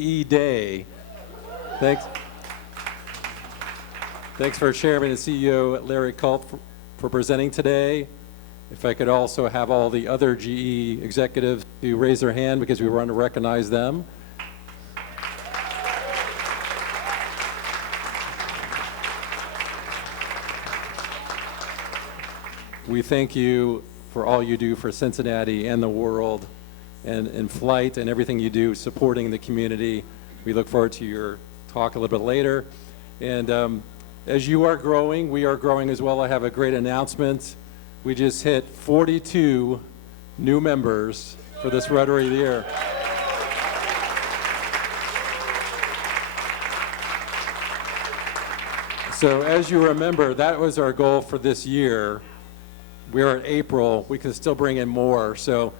GE Day. Thanks for Chairman and CEO Larry Culp for presenting today. If I could also have all the other GE executives to raise their hand because we want to recognize them. We thank you for all you do for Cincinnati and the world, and in flight and everything you do supporting the community. We look forward to your talk a little bit later. And as you are growing, we are growing as well. I have a great announcement. We just hit 42 new members for this Rotary year. So as you remember, that was our goal for this year. We're in April. We can still bring in more. So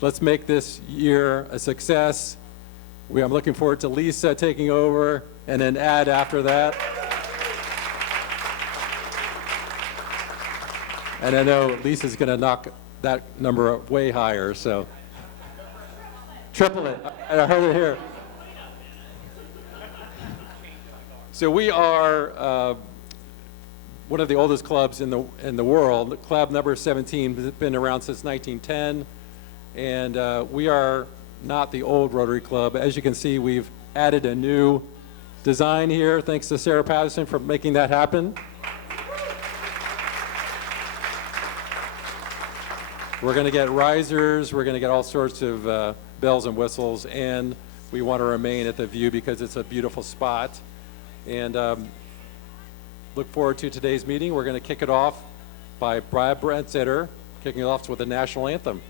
let's make this year a success. I'm looking forward to Lisa taking over and then add after that. And I know Lisa's going to knock that number up way higher, so. Triple it. I heard it here. So we are one of the oldest clubs in the world. Club number 17 has been around since 1910. And we are not the old Rotary Club. As you can see, we've added a new design here. Thanks to Sarah Patterson for making that happen. We're going to get risers. We're going to get all sorts of bells and whistles. And we want to remain at the View because it's a beautiful spot. And look forward to today's meeting. We're going to kick it off by Brad Brentsetter, kicking it off with the national anthem.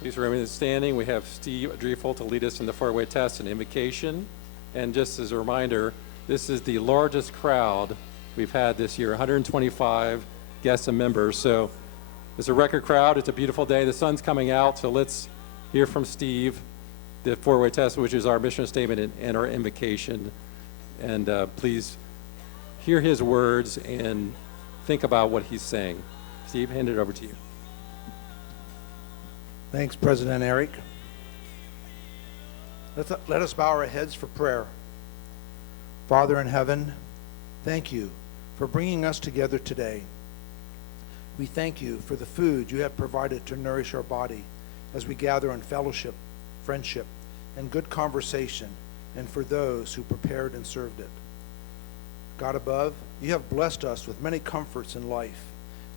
Please remain standing. We have Steve Driefel to lead us in the four-way test and invocation. And just as a reminder, this is the largest crowd we've had this year, 125 guests and members. So it's a record crowd. It's a beautiful day. The sun's coming out, so let's hear from Steve, the four-way test, which is our mission statement and our invocation. And please hear his words and think about what he's saying. Steve, hand it over to you. Thanks, President Eric. Let us bow our heads for prayer. Father in heaven, thank you for bringing us together today. We thank you for the food you have provided to nourish our body as we gather in fellowship, friendship, and good conversation, and for those who prepared and served it. God above, you have blessed us with many comforts in life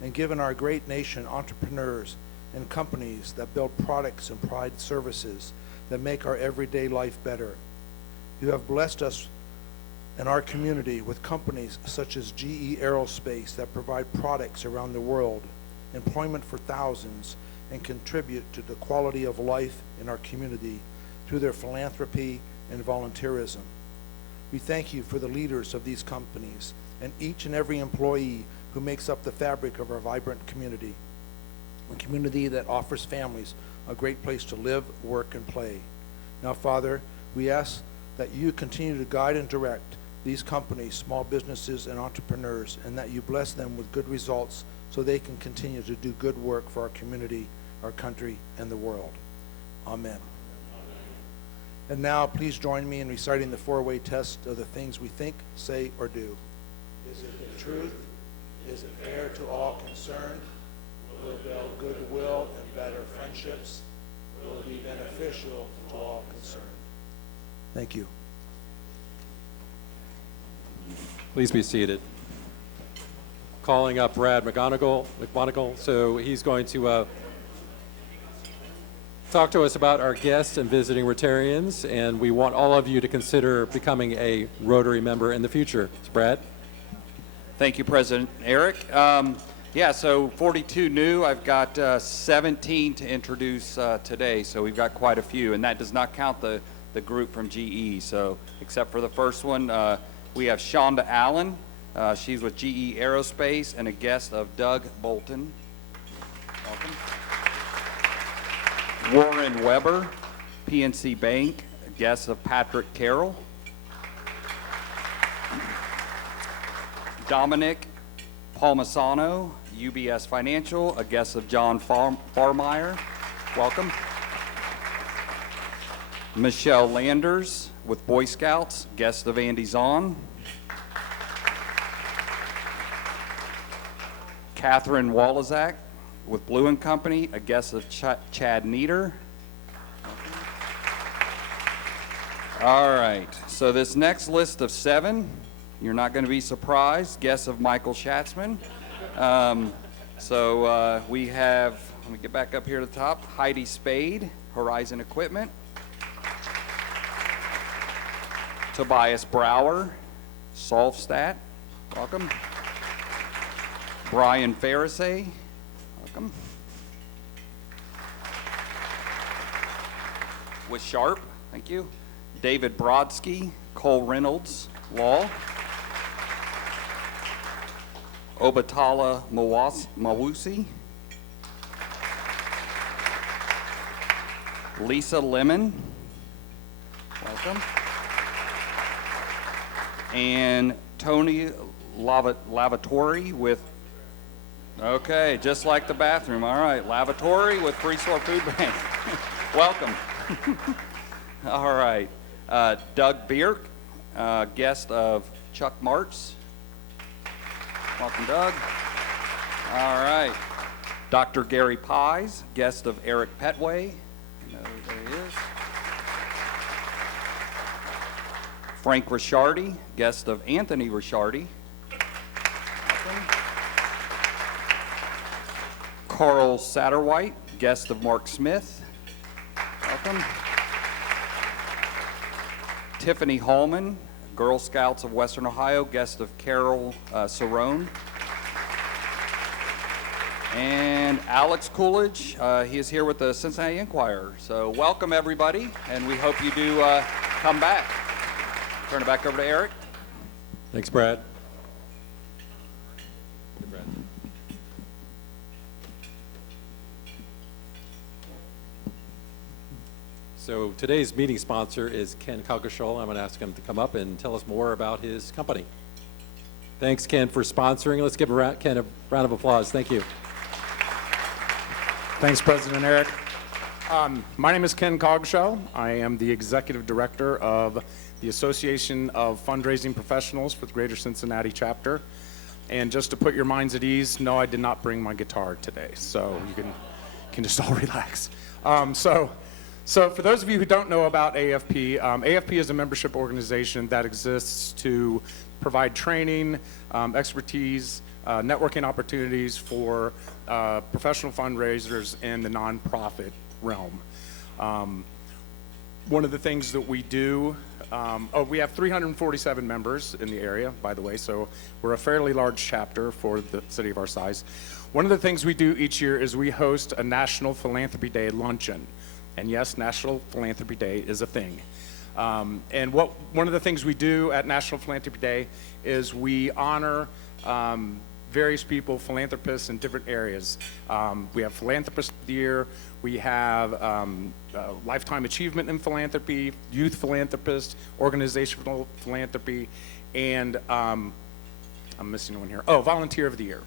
and given our great nation entrepreneurs and companies that build products and provide services that make our everyday life better. You have blessed us and our community with companies such as GE Aerospace that provide products around the world, employment for thousands, and contribute to the quality of life in our community through their philanthropy and volunteerism. We thank you for the leaders of these companies and each and every employee who makes up the fabric of our vibrant community. A community that offers families a great place to live, work, and play. Now, Father, we ask that you continue to guide and direct these companies, small businesses, and entrepreneurs, and that you bless them with good results so they can continue to do good work for our community, our country, and the world. Amen. And now, please join me in reciting the four-way test of the things we think, say, or do. Is it the truth? Is it fair to all concerned? Will it build goodwill and better friendships? Will it be beneficial to all concerned? Thank you. Please be seated. Calling up Brad McGonigal. So he's going to talk to us about our guests and visiting Rotarians, and we want all of you to consider becoming a Rotary member in the future. It's Brad. Thank you, President Eric. So 42 new. I've got 17 to introduce today, so we've got quite a few, and that does not count the group from GE. So except for the first one, we have Shonda Allen. She's with GE Aerospace and a guest of Doug Bolton. Welcome. Warren Weber, PNC Bank, a guest of Patrick Carroll. Dominic Palmisano, UBS Financial, a guest of John Farmeyer. Welcome. Michelle Landers with Boy Scouts, guest of Andy Zahn. Catherine Wallazak with Blue and Company, a guest of Chad Nieder. All right, so this next list of 7, you're not going to be surprised, guest of Michael Schatzman. We have, let me get back up here to the top, Heidi Spade, Horizon Equipment. Tobias Brower, Solvstat, welcome. Brian Farisay, welcome. With Sharp, thank you. David Brodsky, Cole Reynolds, Law. Obatala Mawusi. Lisa Lemon, welcome. And Tony Lavatori with, okay, just like the bathroom. All right, Lavatori with Freestore Food Bank. Welcome. All right, Doug Bierk, guest of Chuck Martz. Welcome, Doug. All right, Dr. Gary Pies, guest of Eric Petway. There he is. Frank Risciardi, guest of Anthony Risciardi. Welcome. Carl Satterwhite, guest of Mark Smith. Welcome. Tiffany Hallman, Girl Scouts of Western Ohio, guest of Carol Cerrone. And Alex Coolidge, he is here with the Cincinnati Enquirer. So welcome, everybody, and we hope you do come back. Turn it back over to Eric. Thanks, Brad. Good, Brad. So today's meeting sponsor is Ken Coggeshall. I'm going to ask him to come up and tell us more about his company. Thanks, Ken, for sponsoring. Let's give Ken a round of applause. Thank you. Thanks, President Eric. My name is Ken Coggeshall. I am the Executive Director of the Association of Fundraising Professionals for the Greater Cincinnati Chapter. And just to put your minds at ease, no, I did not bring my guitar today, so you can just all relax. So for those of you who don't know about AFP, AFP is a membership organization that exists to provide training, expertise, networking opportunities for professional fundraisers in the nonprofit realm. One of the things that we do, we have 347 members in the area, by the way, so we're a fairly large chapter for the city of our size. One of the things we do each year is we host a National Philanthropy Day luncheon. And yes, National Philanthropy Day is a thing. And one of the things we do at National Philanthropy Day is we honor various people, philanthropists in different areas. We have Philanthropist of the Year, we have Lifetime Achievement in Philanthropy, Youth Philanthropist, Organizational Philanthropy, and I'm missing one here. Oh, Volunteer of the Year.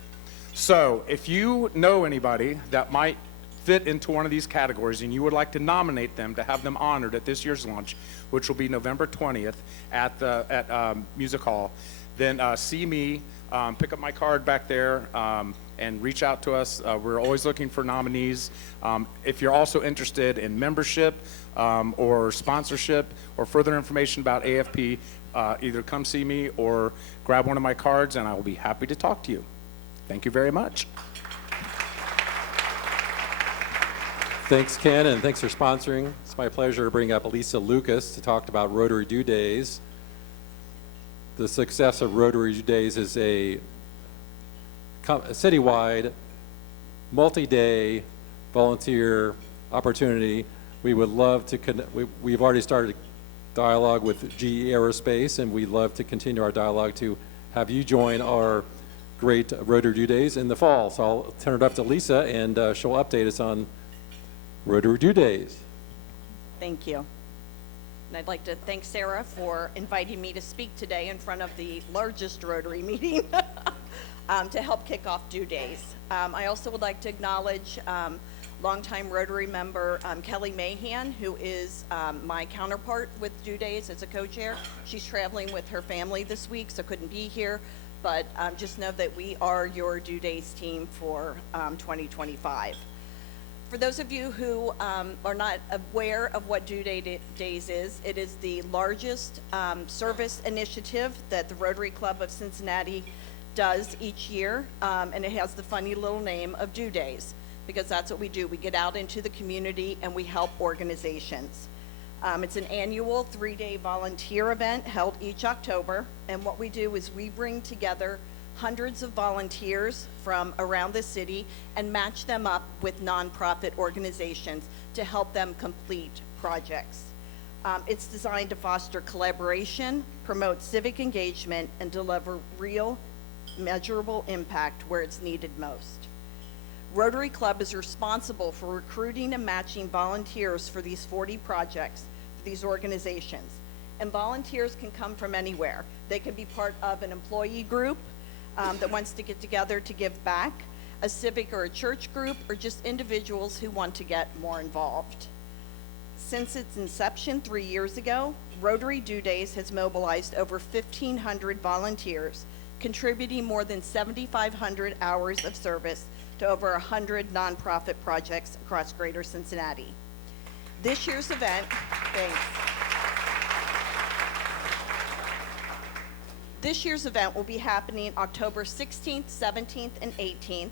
So if you know anybody that might fit into one of these categories and you would like to nominate them to have them honored at this year's lunch, which will be November 20th at Music Hall, then see me, pick up my card back there, and reach out to us. We're always looking for nominees. If you're also interested in membership or sponsorship or further information about AFP, either come see me or grab one of my cards and I will be happy to talk to you. Thank you very much. Thanks, Ken, and thanks for sponsoring. It's my pleasure to bring up Lisa Lucas to talk about Rotary Due Days. The success of Rotary Due Days is a citywide, multi-day volunteer opportunity. We would love to we've already started dialogue with GE Aerospace, and we'd love to continue our dialogue to have you join our great Rotary Due Days in the fall. So I'll turn it up to Lisa, and she'll update us on Rotary Due Days. Thank you. And I'd like to thank Sarah for inviting me to speak today in front of the largest Rotary meeting to help kick off Due Days. I also would like to acknowledge longtime Rotary member Kelly Mahan, who is my counterpart with Due Days as a co-chair. She's traveling with her family this week, so couldn't be here. But just know that we are your Due Days team for 2025. For those of you who are not aware of what Due Days is, it is the largest service initiative that the Rotary Club of Cincinnati does each year, and it has the funny little name of Due Days, because that's what we do. We get out into the community and we help organizations. It's an annual 3-day volunteer event held each October, and what we do is we bring together hundreds of volunteers from around the city and match them up with nonprofit organizations to help them complete projects. It's designed to foster collaboration, promote civic engagement, and deliver real, measurable impact where it's needed most. Rotary Club is responsible for recruiting and matching volunteers for these 40 projects, for these organizations. And volunteers can come from anywhere. They can be part of an employee group that wants to get together to give back, a civic or a church group, or just individuals who want to get more involved. Since its inception 3 years ago, Rotary Due Days has mobilized over 1,500 volunteers, contributing more than 7,500 hours of service to over 100 nonprofit projects across Greater Cincinnati. This year's event, thanks. This year's event will be happening October 16th, 17th, and 18th,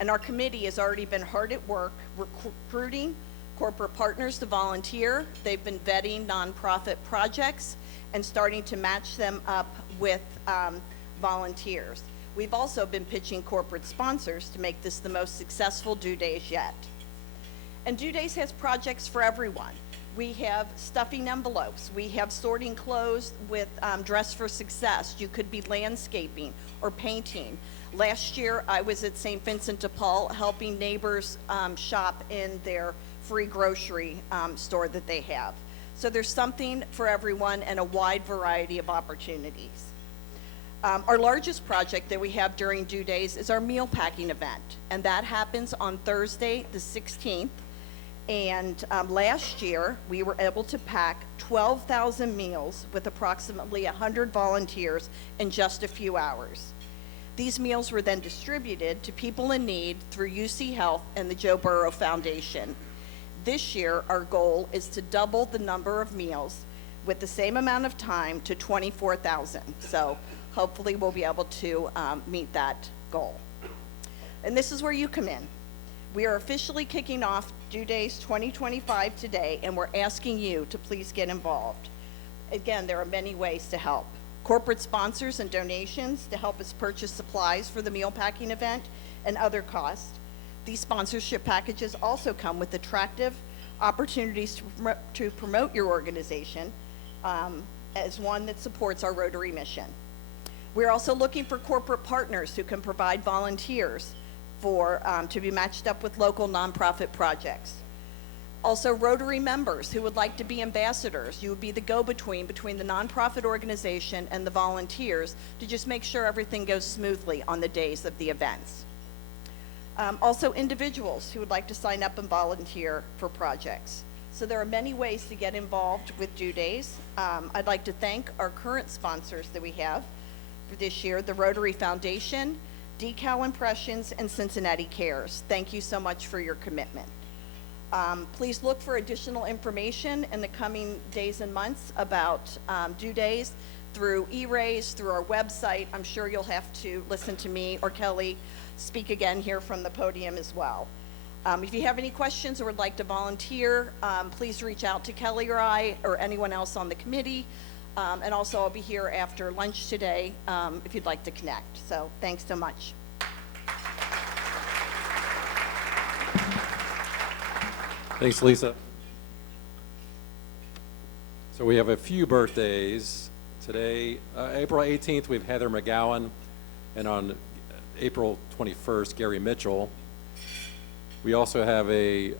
and our committee has already been hard at work recruiting corporate partners to volunteer. They've been vetting nonprofit projects and starting to match them up with volunteers. We've also been pitching corporate sponsors to make this the most successful Due Days yet. And Due Days has projects for everyone. We have stuffing envelopes. We have sorting clothes with Dress for Success. You could be landscaping or painting. Last year, I was at St. Vincent de Paul helping neighbors shop in their free grocery store that they have. So there's something for everyone and a wide variety of opportunities. Our largest project that we have during Due Days is our meal packing event, and that happens on Thursday, the 16th. And last year, we were able to pack 12,000 meals with approximately 100 volunteers in just a few hours. These meals were then distributed to people in need through UC Health and the Joe Burrow Foundation. This year, our goal is to double the number of meals with the same amount of time to 24,000. So hopefully we'll be able to meet that goal. And this is where you come in. We are officially kicking off Due Days 2025 today, and we're asking you to please get involved. Again, there are many ways to help. Corporate sponsors and donations to help us purchase supplies for the meal packing event and other costs. These sponsorship packages also come with attractive opportunities to promote your organization as one that supports our Rotary mission. We're also looking for corporate partners who can provide volunteers to be matched up with local nonprofit projects. Also, Rotary members who would like to be ambassadors. You would be the go-between between the nonprofit organization and the volunteers to just make sure everything goes smoothly on the days of the events. Also individuals who would like to sign up and volunteer for projects. So there are many ways to get involved with Due Days. I'd like to thank our current sponsors that we have for this year, the Rotary Foundation, Decal Impressions, and Cincinnati Cares. Thank you so much for your commitment. Please look for additional information in the coming days and months about Due Days through E-Raise, through our website. I'm sure you'll have to listen to me or Kelly speak again here from the podium as well. If you have any questions or would like to volunteer, please reach out to Kelly or I or anyone else on the committee. And also I'll be here after lunch today if you'd like to connect. So thanks so much. Thanks, Lisa. So we have a few birthdays today. April 18th, we have Heather McGowan, and on April 21st, Gary Mitchell. We also have a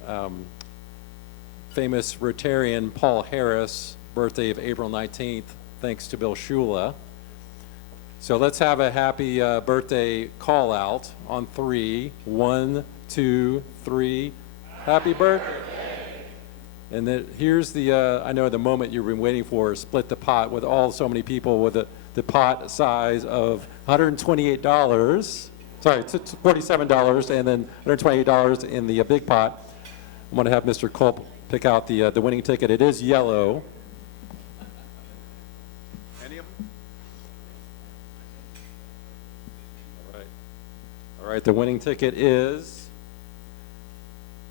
famous Rotarian, Paul Harris, birthday of April 19th, thanks to Bill Shula. So let's have a happy birthday call out on 3. 1, 2, 3. Happy birthday. And then here's the, I know the moment you've been waiting for, split the pot with so many people with the pot size of $128, sorry, $47, and then $128 in the big pot. I'm going to have Mr. Culp pick out the winning ticket. It is yellow. Any of them? All right, the winning ticket is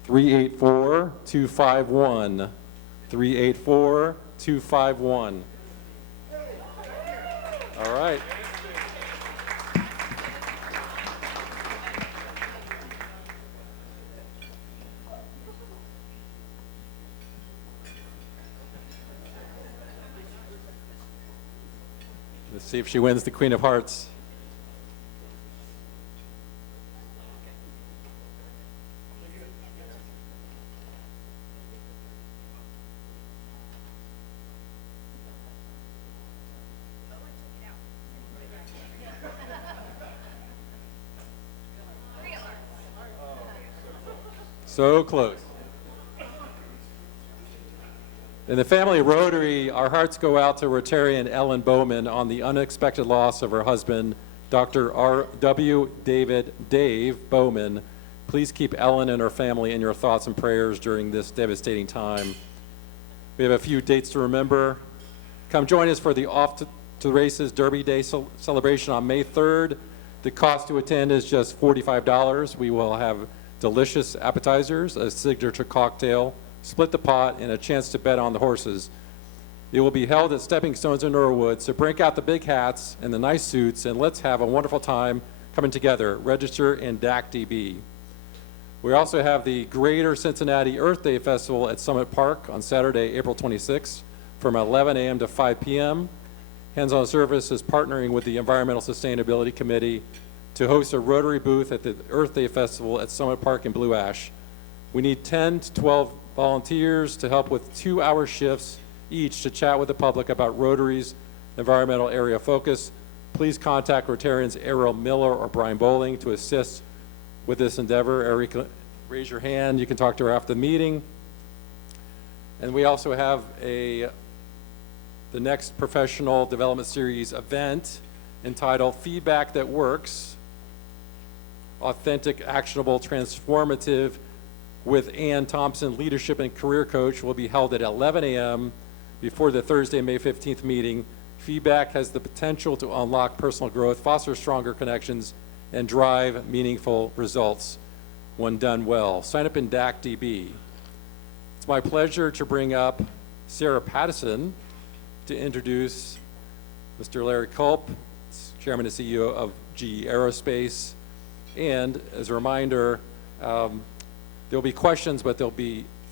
384-251. 384-251. All right. Let's see if she wins the Queen of Hearts. So close. In the family Rotary, our hearts go out to Rotarian Ellen Bowman on the unexpected loss of her husband, Dr. R.W. Dave Bowman. Please keep Ellen and her family in your thoughts and prayers during this devastating time. We have a few dates to remember. Come join us for the Off to the Races Derby Day celebration on May 3rd. The cost to attend is just $45. We will have delicious appetizers, a signature cocktail, split the pot, and a chance to bet on the horses. It will be held at Stepping Stones in Norwood, so break out the big hats and the nice suits, and let's have a wonderful time coming together. Register in DACDB. We also have the Greater Cincinnati Earth Day Festival at Summit Park on Saturday, April 26th from 11 a.m. to 5 p.m. Hands-On Service is partnering with the Environmental Sustainability Committee to host a Rotary booth at the Earth Day Festival at Summit Park in Blue Ash. We need 10 to 12 volunteers to help with 2-hour shifts each to chat with the public about Rotary's environmental area focus. Please contact Rotarians Errol Miller or Brian Bowling to assist with this endeavor. Eric, raise your hand. You can talk to her after the meeting. And we also have the next professional development series event entitled Feedback That Works, Authentic, Actionable, Transformative with Ann Thompson, Leadership and Career Coach, will be held at 11 a.m. before the Thursday, May 15th meeting. Feedback has the potential to unlock personal growth, foster stronger connections, and drive meaningful results when done well. Sign up in DACDB. It's my pleasure to bring up Sarah Pattison to introduce Mr. Larry Culp, Chairman and CEO of GE Aerospace. And as a reminder, there'll be questions, but they're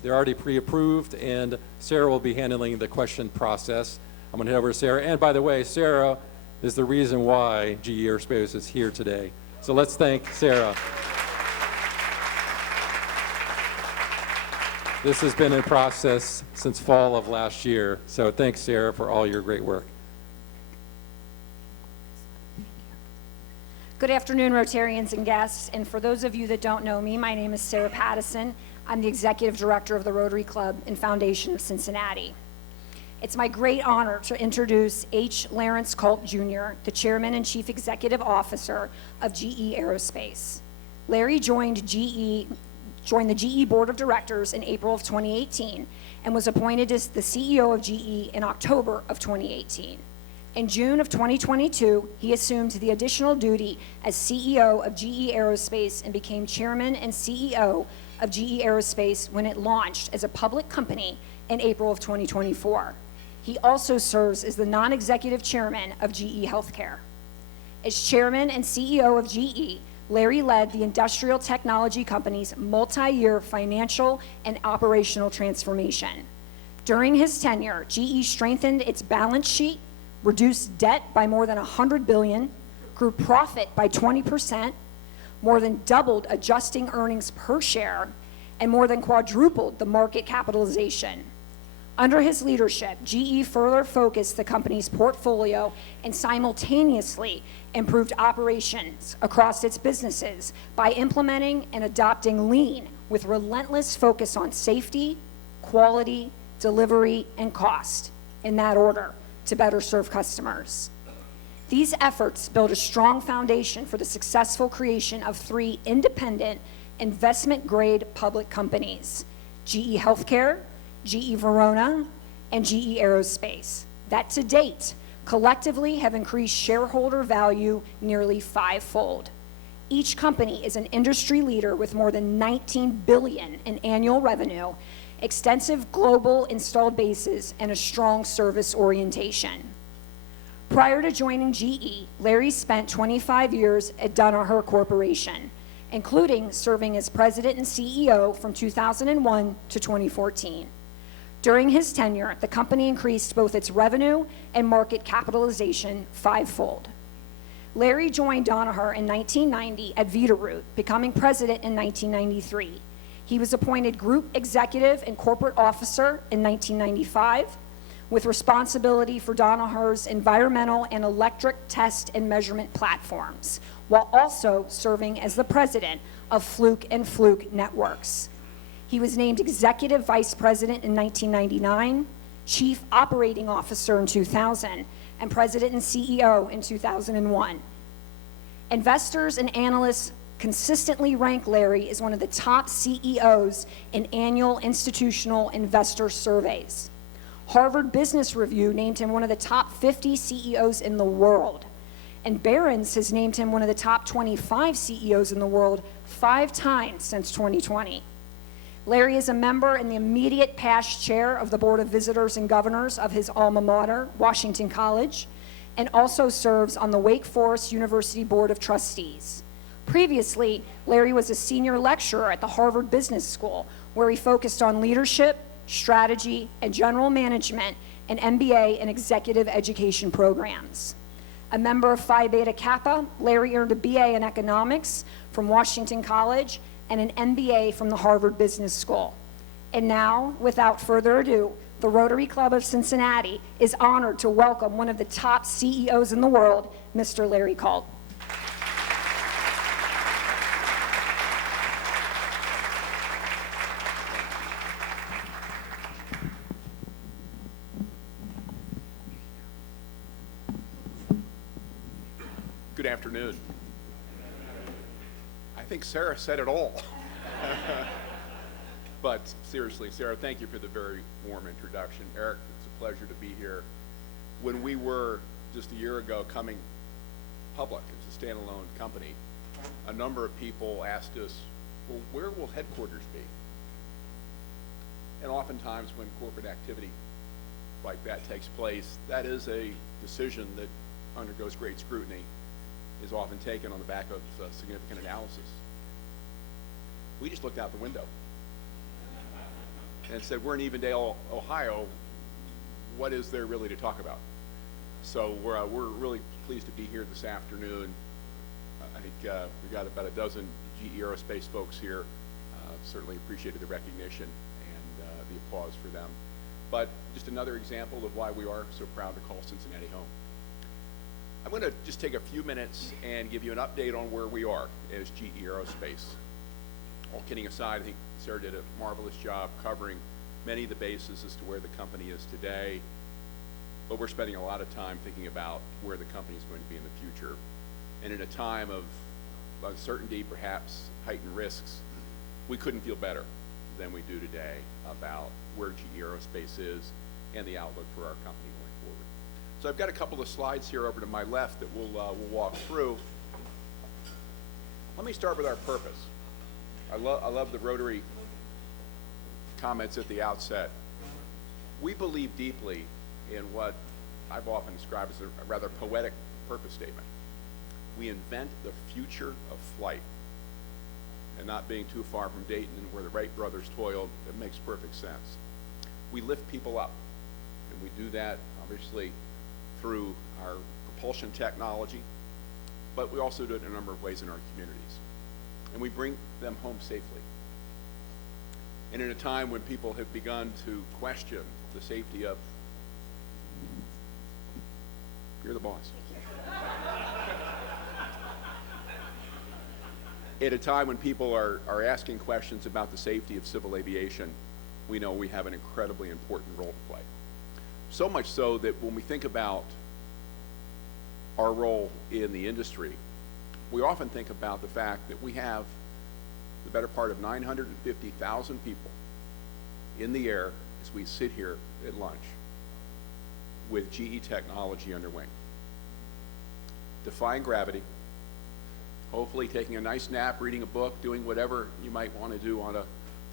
already pre-approved, and Sarah will be handling the question process. I'm going to head over to Sarah. And by the way, Sarah is the reason why GE Aerospace is here today. So let's thank Sarah. This has been in process since fall of last year. So thanks, Sarah, for all your great work. Good afternoon, Rotarians and guests. And for those of you that don't know me, my name is Sarah Pattison. I'm the Executive Director of the Rotary Club and Foundation of Cincinnati. It's my great honor to introduce H. Lawrence Culp, Jr., the Chairman and Chief Executive Officer of GE Aerospace. Larry joined the GE Board of Directors in April of 2018 and was appointed as the CEO of GE in October of 2018. In June of 2022, he assumed the additional duty as CEO of GE Aerospace and became Chairman and CEO of GE Aerospace when it launched as a public company in April of 2024. He also serves as the non-executive chairman of GE Healthcare. As chairman and CEO of GE, Larry led the industrial technology company's multi-year financial and operational transformation. During his tenure, GE strengthened its balance sheet, reduced debt by more than $100 billion, grew profit by 20%, more than doubled adjusting earnings per share, and more than quadrupled the market capitalization. Under his leadership, GE further focused the company's portfolio and simultaneously improved operations across its businesses by implementing and adopting lean with relentless focus on safety, quality, delivery, and cost, in that order, to better serve customers. These efforts build a strong foundation for the successful creation of 3 independent, investment-grade public companies, GE Healthcare, GE Verona, and GE Aerospace, that to date collectively have increased shareholder value nearly 5-fold. Each company is an industry leader with more than $19 billion in annual revenue, extensive global installed bases, and a strong service orientation. Prior to joining GE, Larry spent 25 years at Danaher Corporation, including serving as president and CEO from 2001 to 2014. During his tenure, the company increased both its revenue and market capitalization 5-fold. Larry joined Danaher in 1990 at Veeder-Root, becoming president in 1993. He was appointed Group Executive and Corporate Officer in 1995, with responsibility for Danaher's environmental and electric test and measurement platforms, while also serving as the president of Fluke and Fluke Networks. He was named Executive Vice President in 1999, Chief Operating Officer in 2000, and President and CEO in 2001. Investors and analysts consistently rank Larry as one of the top CEOs in annual institutional investor surveys. Harvard Business Review named him one of the top 50 CEOs in the world, and Barron's has named him one of the top 25 CEOs in the world 5 times since 2020. Larry is a member and the immediate past chair of the Board of Visitors and Governors of his alma mater, Washington College, and also serves on the Wake Forest University Board of Trustees. Previously, Larry was a senior lecturer at the Harvard Business School, where he focused on leadership, strategy, and general management, and MBA and executive education programs. A member of Phi Beta Kappa, Larry earned a BA in economics from Washington College and an MBA from the Harvard Business School. And now, without further ado, the Rotary Club of Cincinnati is honored to welcome one of the top CEOs in the world, Mr. Larry Culp. Good afternoon. I think Sarah said it all. But seriously, Sarah, thank you for the very warm introduction. Eric, it's a pleasure to be here. When we were just a year ago coming public as a standalone company, a number of people asked us, well, where will headquarters be? And oftentimes when corporate activity like that takes place, that is a decision that undergoes great scrutiny, is often taken on the back of significant analysis. We just looked out the window and said, we're in Evendale, Ohio. What is there really to talk about? So we're really pleased to be here this afternoon. I think we've got about a dozen GE Aerospace folks here. Certainly appreciated the recognition and the applause for them. But just another example of why we are so proud to call Cincinnati home. I'm going to just take a few minutes and give you an update on where we are as GE Aerospace. All kidding aside, I think Sarah did a marvelous job covering many of the bases as to where the company is today, but we're spending a lot of time thinking about where the company is going to be in the future. And in a time of uncertainty, perhaps heightened risks, we couldn't feel better than we do today about where GE Aerospace is and the outlook for our company going forward. So I've got a couple of slides here over to my left that we'll walk through. Let me start with our purpose. I love the Rotary comments at the outset. We believe deeply in what I've often described as a rather poetic purpose statement. We invent the future of flight. And not being too far from Dayton and where the Wright brothers toiled, it makes perfect sense. We lift people up, and we do that obviously through our propulsion technology, but we also do it in a number of ways in our communities. And we bring them home safely. And in a time when people have begun to question the safety of, you're the boss. At a time when people are asking questions about the safety of civil aviation, we know we have an incredibly important role to play. So much so that when we think about our role in the industry, we often think about the fact that we have the better part of 950,000 people in the air as we sit here at lunch with GE technology under wing, defying gravity, hopefully taking a nice nap, reading a book, doing whatever you might want to do on a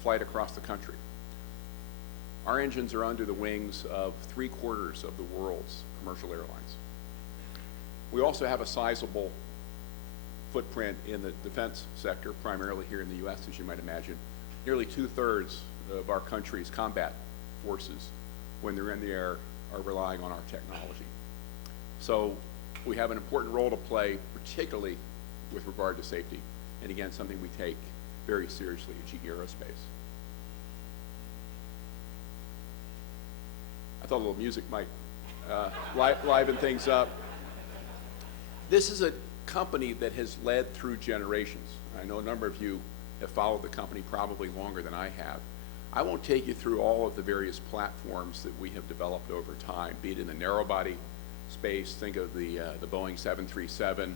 flight across the country. Our engines are under the wings of 3/4 of the world's commercial airlines. We also have a sizable footprint in the defense sector, primarily here in the U.S., as you might imagine. Nearly 2/3 of our country's combat forces, when they're in the air, are relying on our technology. So we have an important role to play, particularly with regard to safety, and again, something we take very seriously at GE Aerospace. I thought a little music might liven things up. This is a company that has led through generations. I know a number of you have followed the company probably longer than I have. I won't take you through all of the various platforms that we have developed over time, be it in the narrow body space, think of the Boeing 737.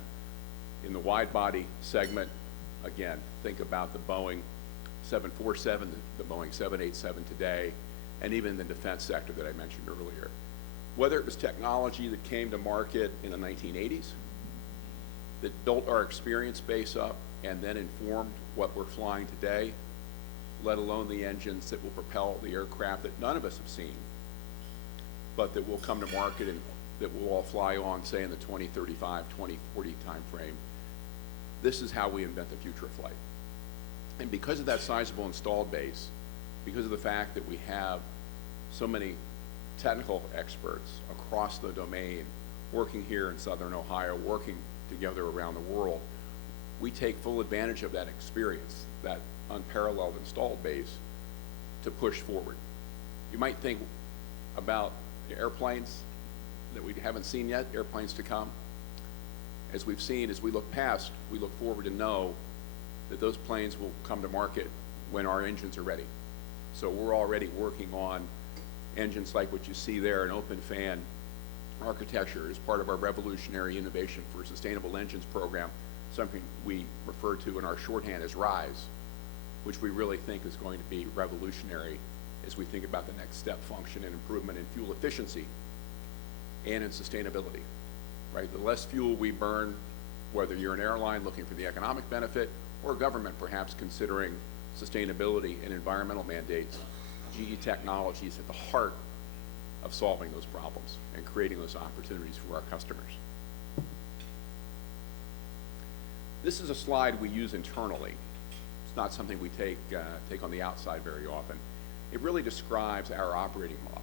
In the wide body segment, again, think about the Boeing 747, the Boeing 787 today, and even the defense sector that I mentioned earlier. Whether it was technology that came to market in the 1980s, that built our experience base up and then informed what we're flying today, let alone the engines that will propel the aircraft that none of us have seen, but that will come to market and that we'll all fly on, say, in the 2035, 2040 timeframe. This is how we invent the future of flight. And because of that sizable installed base, because of the fact that we have so many technical experts across the domain working here in Southern Ohio, working together around the world, we take full advantage of that experience, that unparalleled installed base, to push forward. You might think about the airplanes that we haven't seen yet, airplanes to come. As we've seen, as we look past, we look forward to know that those planes will come to market when our engines are ready. So we're already working on engines like what you see there, an open fan architecture as part of our revolutionary innovation for sustainable engines program, something we refer to in our shorthand as RISE, which we really think is going to be revolutionary as we think about the next step function and improvement in fuel efficiency and in sustainability, right? The less fuel we burn, whether you're an airline looking for the economic benefit or a government perhaps considering sustainability and environmental mandates, GE technology is at the heart of solving those problems and creating those opportunities for our customers. This is a slide we use internally. It's not something we take on the outside very often. It really describes our operating model.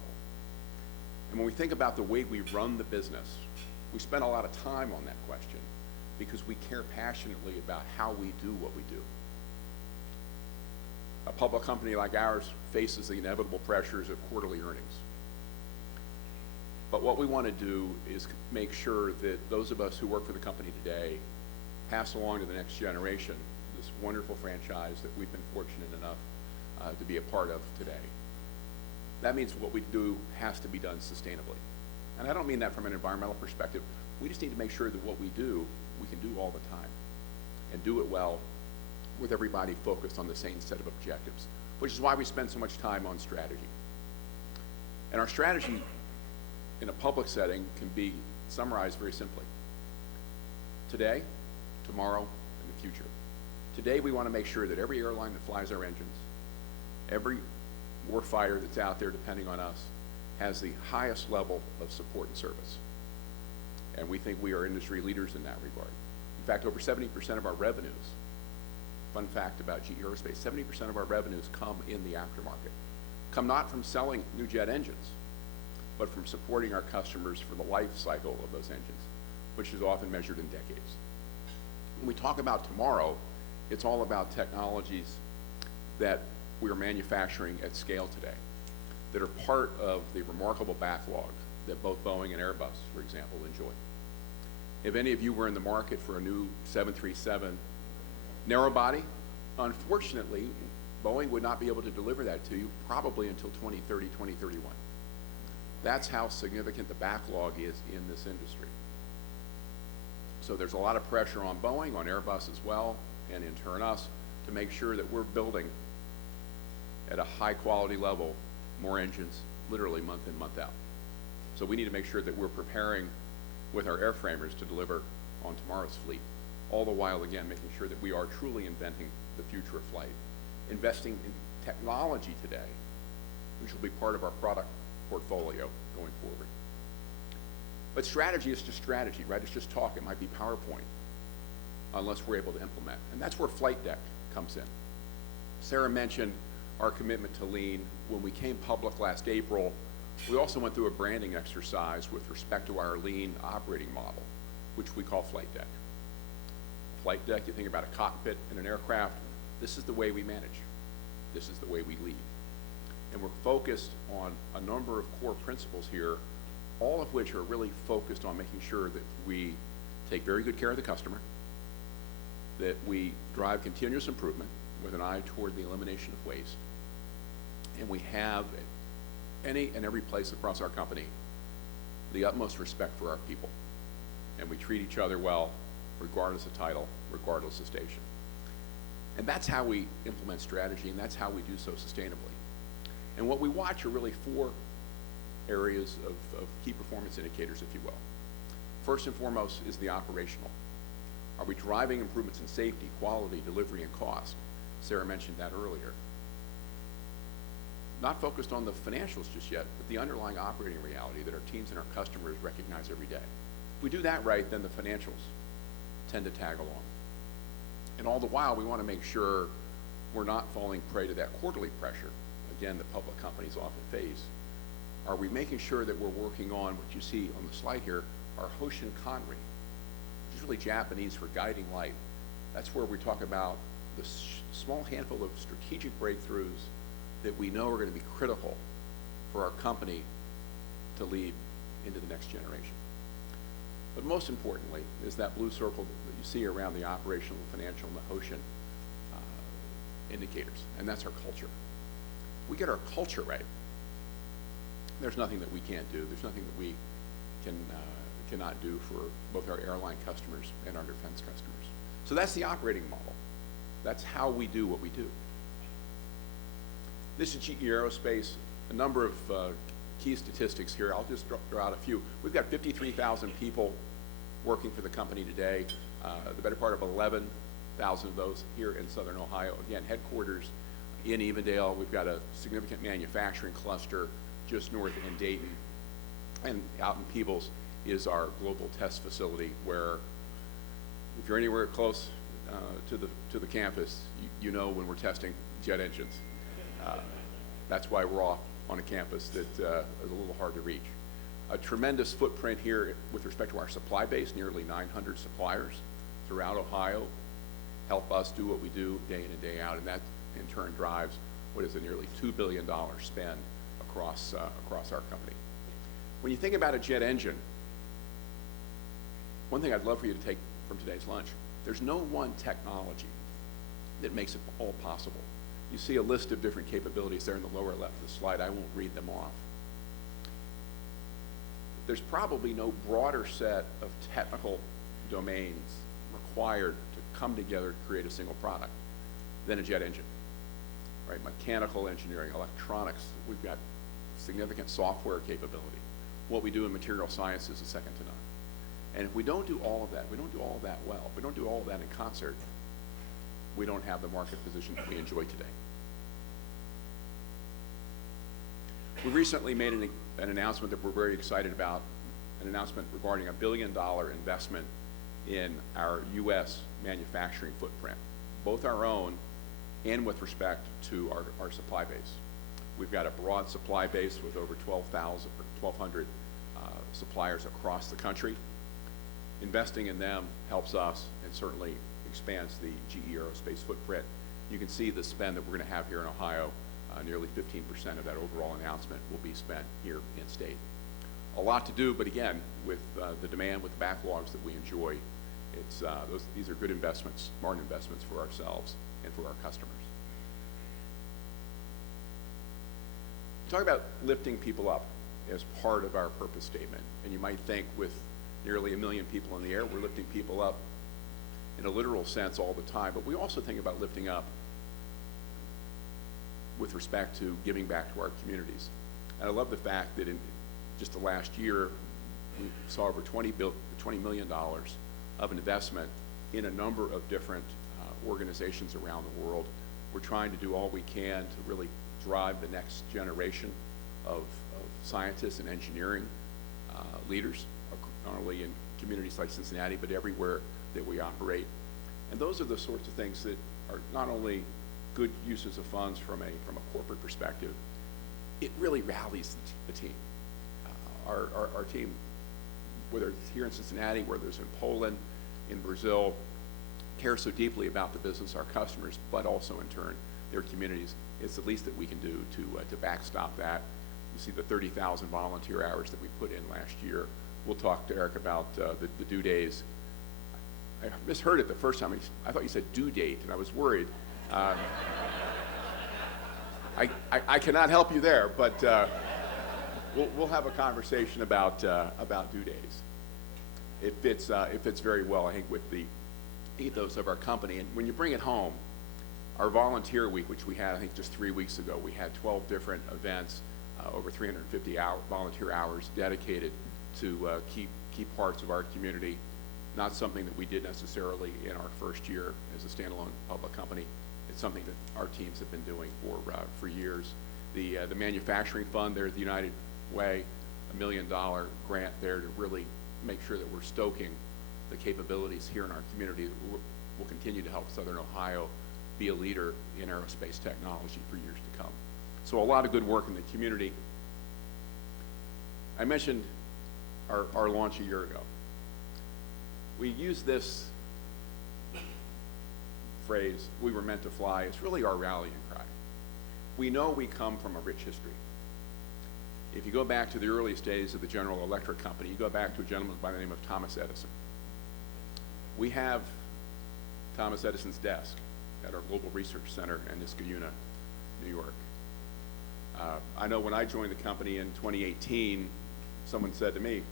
And when we think about the way we run the business, we spend a lot of time on that question because we care passionately about how we do what we do. A public company like ours faces the inevitable pressures of quarterly earnings. But what we want to do is make sure that those of us who work for the company today pass along to the next generation this wonderful franchise that we've been fortunate enough to be a part of today. That means what we do has to be done sustainably. And I don't mean that from an environmental perspective. We just need to make sure that what we do, we can do all the time and do it well with everybody focused on the same set of objectives, which is why we spend so much time on strategy. And our strategy in a public setting can be summarized very simply. Today, tomorrow, and the future. Today, we want to make sure that every airline that flies our engines, every warfighter that's out there depending on us, has the highest level of support and service. And we think we are industry leaders in that regard. In fact, over 70% of our revenues, fun fact about GE Aerospace, 70% of our revenues come in the aftermarket. Come not from selling new jet engines, but from supporting our customers for the life cycle of those engines, which is often measured in decades. When we talk about tomorrow, it's all about technologies that we are manufacturing at scale today that are part of the remarkable backlog that both Boeing and Airbus, for example, enjoy. If any of you were in the market for a new 737 narrow body, unfortunately, Boeing would not be able to deliver that to you probably until 2030, 2031. That's how significant the backlog is in this industry. So there's a lot of pressure on Boeing, on Airbus as well, and in turn us, to make sure that we're building at a high quality level more engines literally month in, month out. So we need to make sure that we're preparing with our airframers to deliver on tomorrow's fleet, all the while, again, making sure that we are truly inventing the future of flight, investing in technology today, which will be part of our product portfolio going forward. But strategy is just strategy, right? It's just talk. It might be PowerPoint, unless we're able to implement. And that's where Flight Deck comes in. Sarah mentioned our commitment to lean. When we came public last April, we also went through a branding exercise with respect to our lean operating model, which we call Flight Deck. Flight Deck, you think about a cockpit in an aircraft, this is the way we manage. This is the way we lead. And we're focused on a number of core principles here, all of which are really focused on making sure that we take very good care of the customer, that we drive continuous improvement with an eye toward the elimination of waste, and we have any and every place across our company the utmost respect for our people, and we treat each other well regardless of title, regardless of station. And that's how we implement strategy, and that's how we do so sustainably. And what we watch are really four areas of key performance indicators, if you will. First and foremost is the operational. Are we driving improvements in safety, quality, delivery, and cost? Sarah mentioned that earlier. Not focused on the financials just yet, but the underlying operating reality that our teams and our customers recognize every day. If we do that right, then the financials tend to tag along. And all the while, we want to make sure we're not falling prey to that quarterly pressure, again, that public companies often face. Are we making sure that we're working on what you see on the slide here, our Hoshin Kanri, which is really Japanese for guiding light. That's where we talk about the small handful of strategic breakthroughs that we know are going to be critical for our company to lead into the next generation. But most importantly is that blue circle that you see around the operational, financial, and the Hoshin indicators, and that's our culture. We get our culture right. There's nothing that we can't do. There's nothing that we cannot do for both our airline customers and our defense customers. So that's the operating model. That's how we do what we do. This is GE Aerospace. A number of key statistics here. I'll just draw out a few. We've got 53,000 people working for the company today. The better part of 11,000 of those here in Southern Ohio. Again, headquarters in Evendale. We've got a significant manufacturing cluster just north in Dayton. And out in Peebles is our global test facility where if you're anywhere close to the campus, you know when we're testing jet engines. That's why we're off on a campus that is a little hard to reach. A tremendous footprint here with respect to our supply base, nearly 900 suppliers throughout Ohio help us do what we do day in and day out, and that in turn drives what is a nearly $2 billion spend across our company. When you think about a jet engine, one thing I'd love for you to take from today's lunch, there's no one technology that makes it all possible. You see a list of different capabilities there in the lower left of the slide. I won't read them off. There's probably no broader set of technical domains required to come together to create a single product than a jet engine, right? Mechanical engineering, electronics, we've got significant software capability. What we do in material science is second to none. And if we don't do all of that, we don't do all of that well, if we don't do all of that in concert, we don't have the market position that we enjoy today. We recently made an announcement that we're very excited about, an announcement regarding a $1 billion investment in our U.S. manufacturing footprint, both our own and with respect to our supply base. We've got a broad supply base with over 1,200 suppliers across the country. Investing in them helps us and certainly expands the GE Aerospace footprint. You can see the spend that we're going to have here in Ohio. Nearly 15% of that overall announcement will be spent here in state. A lot to do, but again, with the demand, with the backlogs that we enjoy, these are good investments, smart investments for ourselves and for our customers. Talk about lifting people up as part of our purpose statement. And you might think with nearly 1 million people in the air, we're lifting people up in a literal sense all the time, but we also think about lifting up with respect to giving back to our communities. And I love the fact that in just the last year, we saw over $20 million of investment in a number of different organizations around the world. We're trying to do all we can to really drive the next generation of scientists and engineering leaders, not only in communities like Cincinnati, but everywhere that we operate. And those are the sorts of things that are not only good uses of funds from a corporate perspective, it really rallies the team. Our team, whether it's here in Cincinnati, whether it's in Poland, in Brazil, care so deeply about the business, our customers, but also in turn their communities. It's the least that we can do to backstop that. You see the 30,000 volunteer hours that we put in last year. We'll talk to Eric about the due days. I misheard it the first time. I thought you said due date, and I was worried. I cannot help you there, but we'll have a conversation about due days. It fits very well, I think, with the ethos of our company. And when you bring it home, our volunteer week, which we had, I think, just 3 weeks ago, we had 12 different events, over 350 volunteer hours dedicated to key parts of our community. Not something that we did necessarily in our first year as a standalone public company. It's something that our teams have been doing for years. The manufacturing fund there at the United Way, $1 million grant there to really make sure that we're stoking the capabilities here in our community. We'll continue to help Southern Ohio be a leader in aerospace technology for years to come. So a lot of good work in the community. I mentioned our launch a year ago. We use this phrase, "we were meant to fly." It's really our rallying cry. We know we come from a rich history. If you go back to the earliest days of the General Electric Company, you go back to a gentleman by the name of Thomas Edison. We have Thomas Edison's desk at our Global Research Center in Niskayuna, New York. I know when I joined the company in 2018, someone said to me,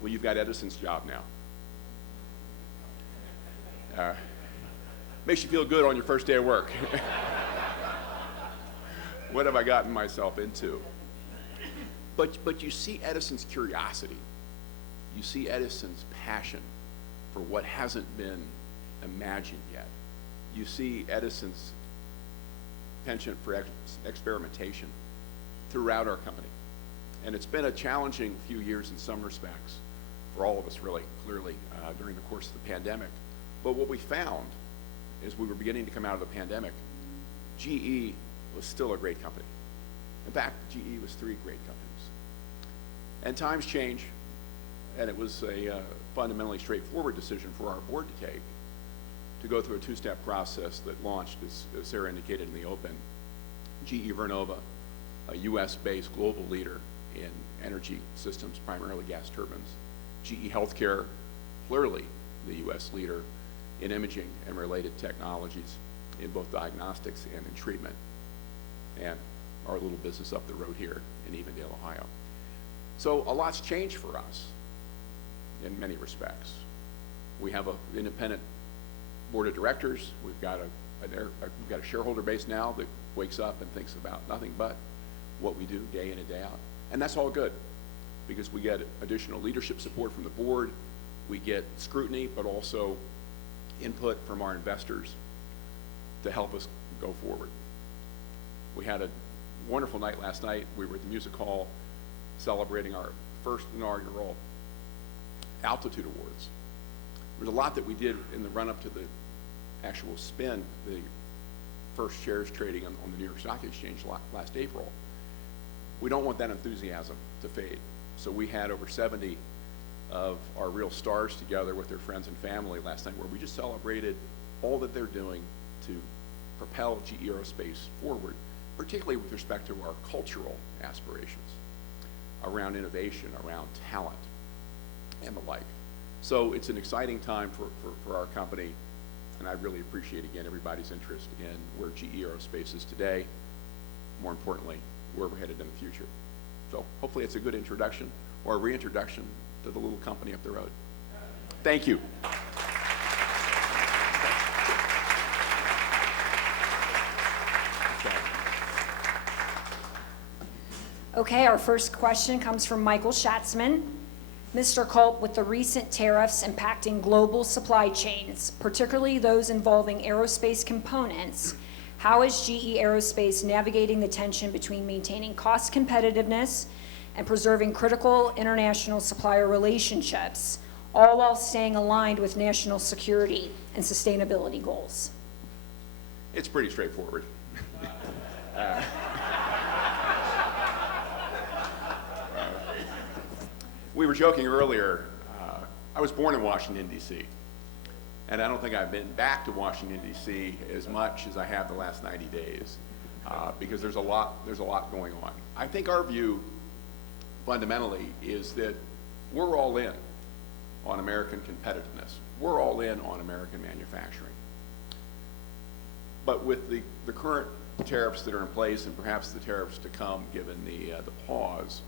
"Well, you've got Edison's job now." Makes you feel good on your first day of work. What have I gotten myself into? But you see Edison's curiosity. You see Edison's passion for what hasn't been imagined yet. You see Edison's penchant for experimentation throughout our company. And it's been a challenging few years in some respects for all of us, really, clearly, during the course of the pandemic. But what we found as we were beginning to come out of the pandemic, GE was still a great company. In fact, GE was 3 great companies. And times change, and it was a fundamentally straightforward decision for our board to take to go through a 2-step process that launched, as Sarah indicated in the open, GE Vernova, a US-based global leader in energy systems, primarily gas turbines. GE Healthcare, clearly the U.S. leader in imaging and related technologies in both diagnostics and in treatment, and our little business up the road here in Evendale, Ohio. So a lot's changed for us in many respects. We have an independent board of directors. We've got a shareholder base now that wakes up and thinks about nothing but what we do day in and day out. And that's all good, because we get additional leadership support from the board, we get scrutiny, but also input from our investors to help us go forward. We had a wonderful night last night. We were at the Music Hall celebrating our first inaugural Altitude Awards. There's a lot that we did in the run-up to the actual spin, the first shares trading on the New York Stock Exchange last April. We don't want that enthusiasm to fade. So we had over 70 of our real stars together with their friends and family last night, where we just celebrated all that they're doing to propel GE Aerospace forward, particularly with respect to our cultural aspirations around innovation, around talent, and the like. So it's an exciting time for our company, and I really appreciate, again, everybody's interest in where GE Aerospace is today, more importantly, where we're headed in the future. So hopefully it's a good introduction or a reintroduction to the little company up the road. Thank you. Okay, our first question comes from Michael Schatzman. Mr. Culp, with the recent tariffs impacting global supply chains, particularly those involving aerospace components, how is GE Aerospace navigating the tension between maintaining cost competitiveness and preserving critical international supplier relationships, all while staying aligned with national security and sustainability goals? It's pretty straightforward. We were joking earlier, I was born in Washington, D.C., and I don't think I've been back to Washington, D.C. as much as I have the last 90 days, because there's a lot going on. I think our view, fundamentally, is that we're all in on American competitiveness. We're all in on American manufacturing. But with the current tariffs that are in place, and perhaps the tariffs to come, given the pause,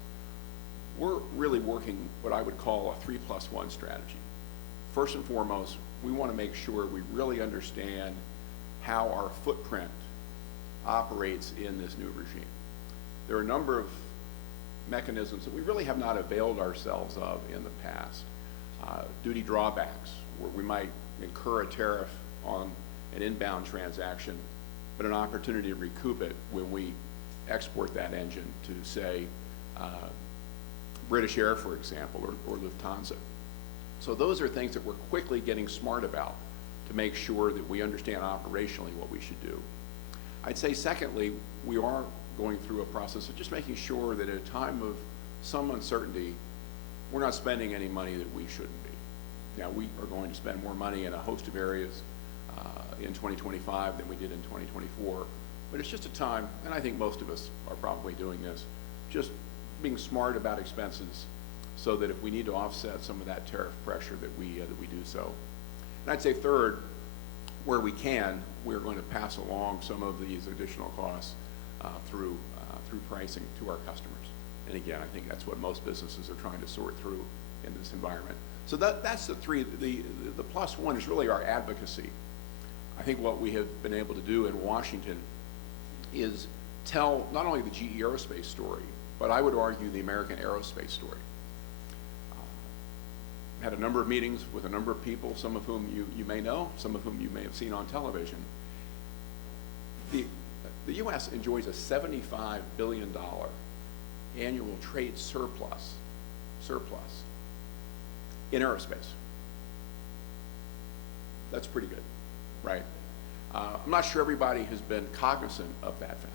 we're really working what I would call a 3+1 strategy. First and foremost, we want to make sure we really understand how our footprint operates in this new regime. There are a number of mechanisms that we really have not availed ourselves of in the past. Duty drawbacks, where we might incur a tariff on an inbound transaction, but an opportunity to recoup it when we export that engine to, say, British Air, for example, or Lufthansa. So those are things that we're quickly getting smart about to make sure that we understand operationally what we should do. I'd say, secondly, we are going through a process of just making sure that at a time of some uncertainty, we're not spending any money that we shouldn't be. Now, we are going to spend more money in a host of areas in 2025 than we did in 2024, but it's just a time, and I think most of us are probably doing this, just being smart about expenses so that if we need to offset some of that tariff pressure that we do so. And I'd say third, where we can, we're going to pass along some of these additional costs through pricing to our customers. And again, I think that's what most businesses are trying to sort through in this environment. So that's the three. The +1 is really our advocacy. I think what we have been able to do in Washington is tell not only the GE Aerospace story, but I would argue the American aerospace story. Had a number of meetings with a number of people, some of whom you may know, some of whom you may have seen on television. The U.S. enjoys a $75 billion annual trade surplus in aerospace. That's pretty good, right? I'm not sure everybody has been cognizant of that fact.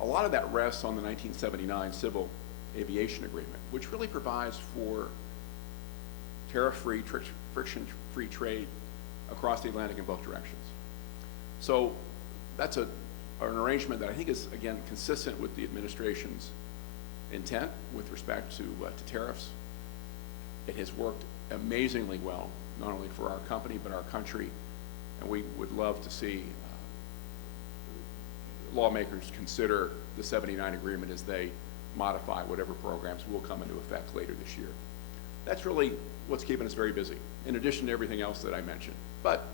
A lot of that rests on the 1979 Civil Aviation Agreement, which really provides for tariff-free, friction-free trade across the Atlantic in both directions. So that's an arrangement that I think is, again, consistent with the administration's intent with respect to tariffs. It has worked amazingly well, not only for our company, but our country. And we would love to see lawmakers consider the 79 agreement as they modify whatever programs will come into effect later this year. That's really what's keeping us very busy, in addition to everything else that I mentioned. But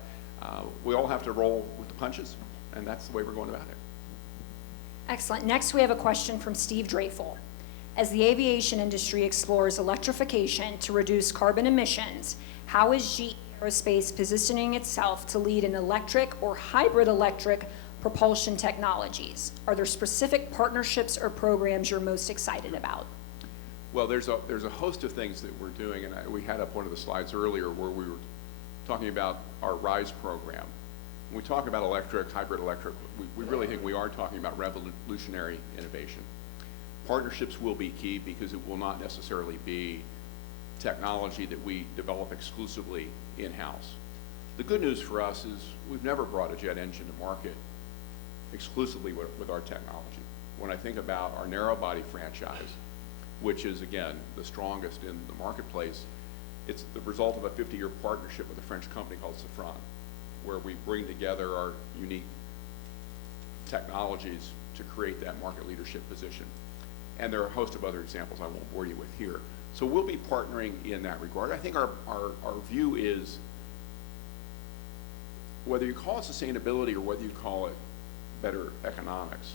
we all have to roll with the punches, and that's the way we're going about it. Excellent. Next, we have a question from Steve Dreyful. As the aviation industry explores electrification to reduce carbon emissions, how is GE Aerospace positioning itself to lead in electric or hybrid electric propulsion technologies? Are there specific partnerships or programs you're most excited about? Well, there's a host of things that we're doing, and we had up one of the slides earlier where we were talking about our RISE program. When we talk about electric, hybrid electric, we really think we are talking about revolutionary innovation. Partnerships will be key because it will not necessarily be technology that we develop exclusively in-house. The good news for us is we've never brought a jet engine to market exclusively with our technology. When I think about our narrow body franchise, which is, again, the strongest in the marketplace, it's the result of a 50-year partnership with a French company called Safran, where we bring together our unique technologies to create that market leadership position. And there are a host of other examples I won't bore you with here. So we'll be partnering in that regard. I think our view is, whether you call it sustainability or whether you call it better economics,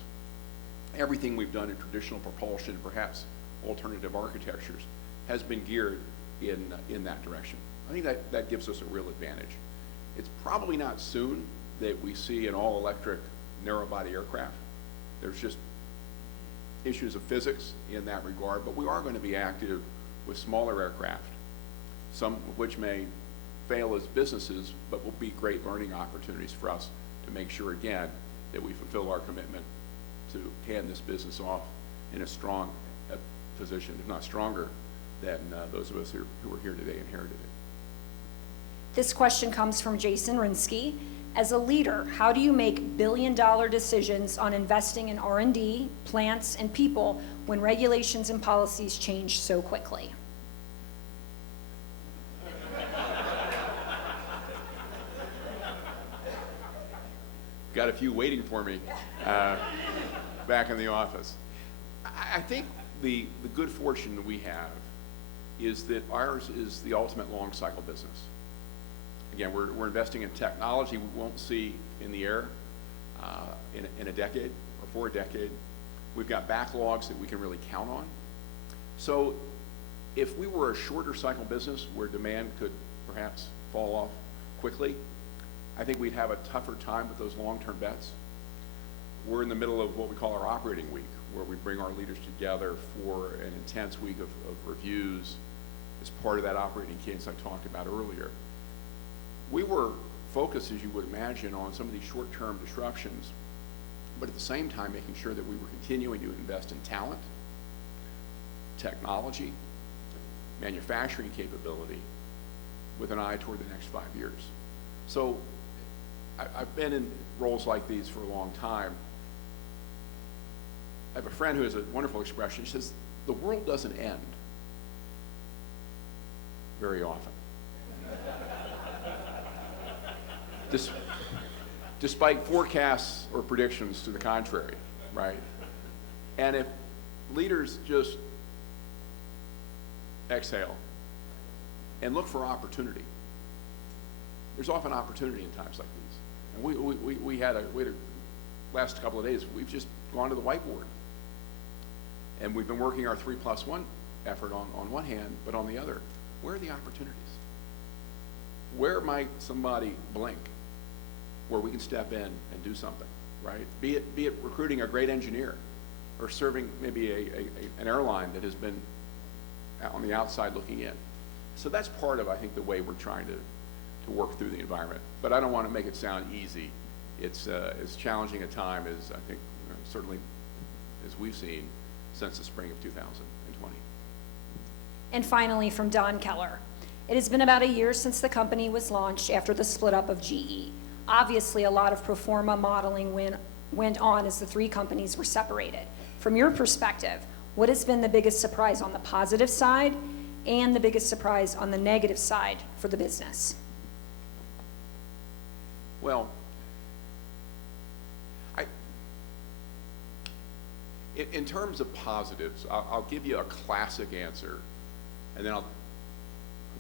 everything we've done in traditional propulsion, perhaps alternative architectures, has been geared in that direction. I think that gives us a real advantage. It's probably not soon that we see an all-electric narrow-body aircraft. There's just issues of physics in that regard, but we are going to be active with smaller aircraft, some of which may fail as businesses, but will be great learning opportunities for us to make sure, again, that we fulfill our commitment to hand this business off in a strong position, if not stronger, than those of us who are here today inherited it. This question comes from Jason Rinsky. As a leader, how do you make billion-dollar decisions on investing in R&D, plants, and people when regulations and policies change so quickly? Got a few waiting for me back in the office. I think the good fortune that we have is that ours is the ultimate long cycle business. Again, we're investing in technology we won't see in the air in a decade or for a decade. We've got backlogs that we can really count on. So if we were a shorter cycle business where demand could perhaps fall off quickly, I think we'd have a tougher time with those long-term bets. We're in the middle of what we call our operating week, where we bring our leaders together for an intense week of reviews as part of that operating cadence I talked about earlier. We were focused, as you would imagine, on some of these short-term disruptions, but at the same time making sure that we were continuing to invest in talent, technology, manufacturing capability with an eye toward the next 5 years. So I've been in roles like these for a long time. I have a friend who has a wonderful expression. She says, the world doesn't end very often. Despite forecasts or predictions to the contrary, right? And if leaders just exhale and look for opportunity, there's often opportunity in times like these. And we had a last couple of days, we've just gone to the whiteboard. And we've been working our 3+1 effort on one hand, but on the other, where are the opportunities? Where might somebody blink where we can step in and do something, right? Be it recruiting a great engineer or serving maybe an airline that has been on the outside looking in. So that's part of, I think, the way we're trying to work through the environment. But I don't want to make it sound easy. It's as challenging a time as I think, certainly as we've seen since the spring of 2020. And finally, from Don Keller. It has been about a year since the company was launched after the split up of GE. Obviously, a lot of pro forma modeling went on as the three companies were separated. From your perspective, What has been the biggest surprise on the positive side and the biggest surprise on the negative side for the business? Well, in terms of positives, I'll give you a classic answer, and then I'll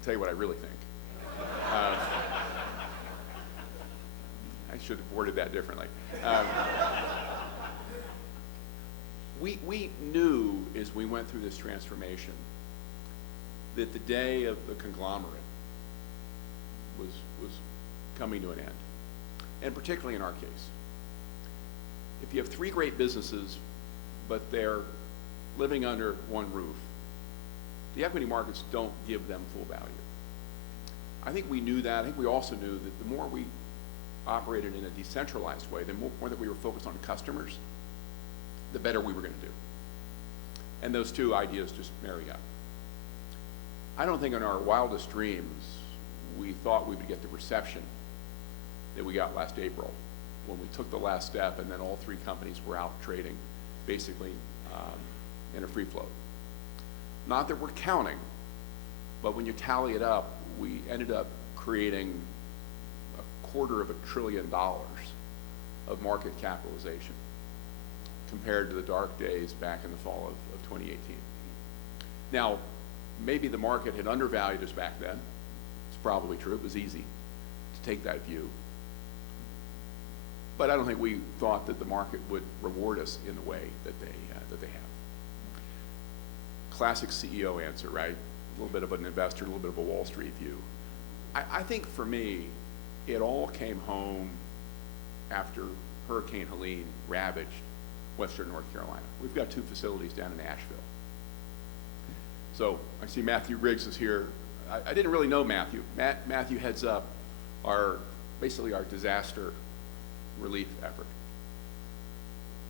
tell you what I really think. I should have worded that differently. We knew as we went through this transformation that the day of the conglomerate was coming to an end, and particularly in our case. If you have three great businesses, but they're living under one roof, the equity markets don't give them full value. I think we knew that. I think we also knew that the more we operated in a decentralized way, the more that we were focused on customers, the better we were going to do. And those two ideas just marry up. I don't think in our wildest dreams we thought we would get the reception that we got last April when we took the last step and then all three companies were out trading basically in a free float. Not that we're counting, but when you tally it up, we ended up creating $250 billion of market capitalization compared to the dark days back in the fall of 2018. Now, maybe the market had undervalued us back then. It's probably true. It was easy to take that view. But I don't think we thought that the market would reward us in the way that they have. Classic CEO answer, right? A little bit of an investor, a little bit of a Wall Street view. I think for me, it all came home after Hurricane Helene ravaged Western North Carolina. We've got two facilities down in Asheville. So I see Matthew Riggs is here. I didn't really know Matthew. Matthew heads up basically our disaster relief effort,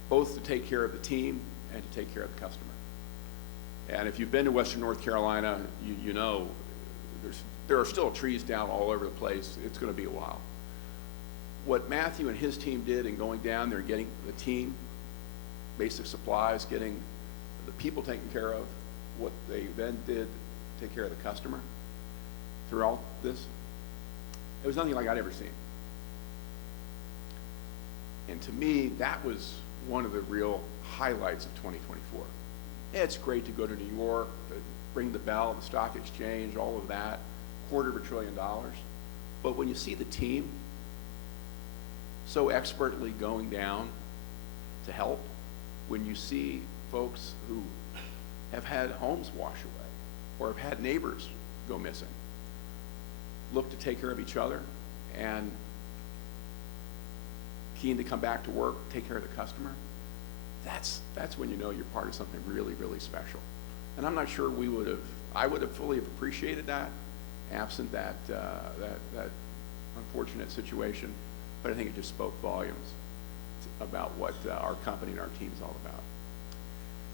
both to take care of the team and to take care of the customer. And if you've been to Western North Carolina, you know there are still trees down all over the place. It's going to be a while. What Matthew and his team did in going down there, getting the team, basic supplies, getting the people taken care of, what they then did to take care of the customer through all this, it was nothing like I'd ever seen. And to me, that was one of the real highlights of 2024. It's great to go to New York, to ring the bell, the stock exchange, all of that, $250 billion. But when you see the team so expertly going down to help, when you see folks who have had homes wash away or have had neighbors go missing, look to take care of each other and keen to come back to work, take care of the customer, that's when you know you're part of something really, really special. And I'm not sure I would have fully appreciated that, absent that unfortunate situation, but I think it just spoke volumes about what our company and our team is all about.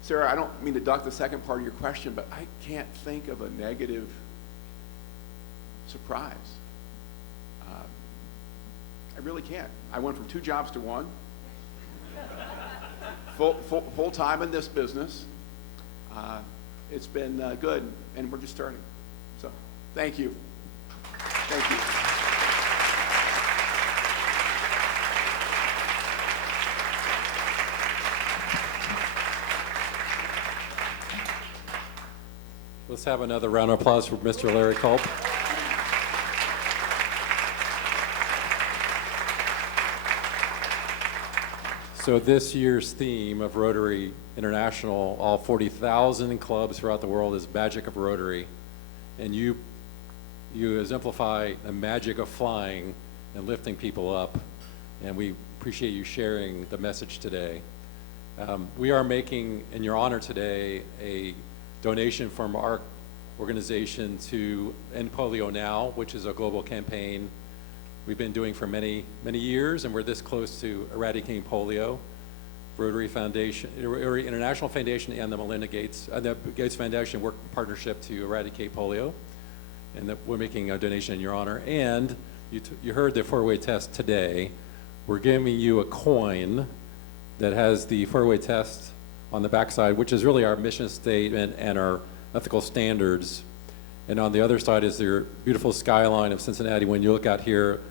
Sarah, I don't mean to duck the second part of your question, but I can't think of a negative surprise. I really can't. I went from 2 jobs to 1. Full time in this business. It's been good, and we're just starting. So, thank you. Thank you. Let's have another round of applause for Mr. Larry Culp. So this year's theme of Rotary International, all 40,000 clubs throughout the world, is Magic of Rotary. And you exemplify the magic of flying and lifting people up. And we appreciate you sharing the message today. We are making, in your honor today, a donation from our organization to End Polio Now, which is a global campaign we've been doing for many, many years, and we're this close to eradicating polio. Rotary Foundation, Rotary International Foundation, and the Melinda Gates, the Gates Foundation work in partnership to eradicate polio, and we're making a donation in your honor. And you heard the 4-way test today. We're giving you a coin that has the 4-way test on the backside, which is really our mission statement and our ethical standards. And on the other side is your beautiful skyline of Cincinnati. When you look out here,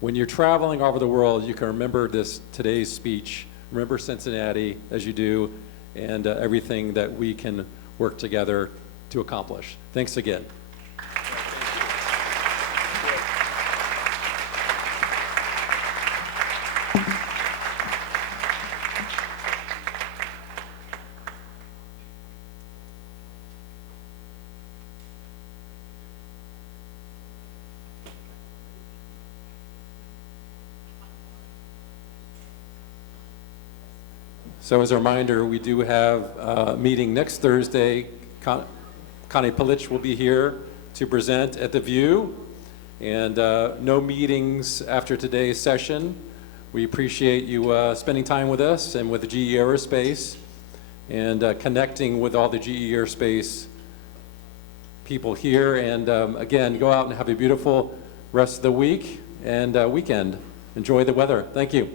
when you're traveling all over the world, you can remember today's speech, remember Cincinnati as you do, and everything that we can work together to accomplish. Thanks again. So as a reminder, we do have a meeting next Thursday. Connie Pilich will be here to present at the View, and no meetings after today's session. We appreciate you spending time with us and with GE Aerospace and connecting with all the GE Aerospace people here. And again, go out and have a beautiful rest of the week and weekend. Enjoy the weather. Thank you.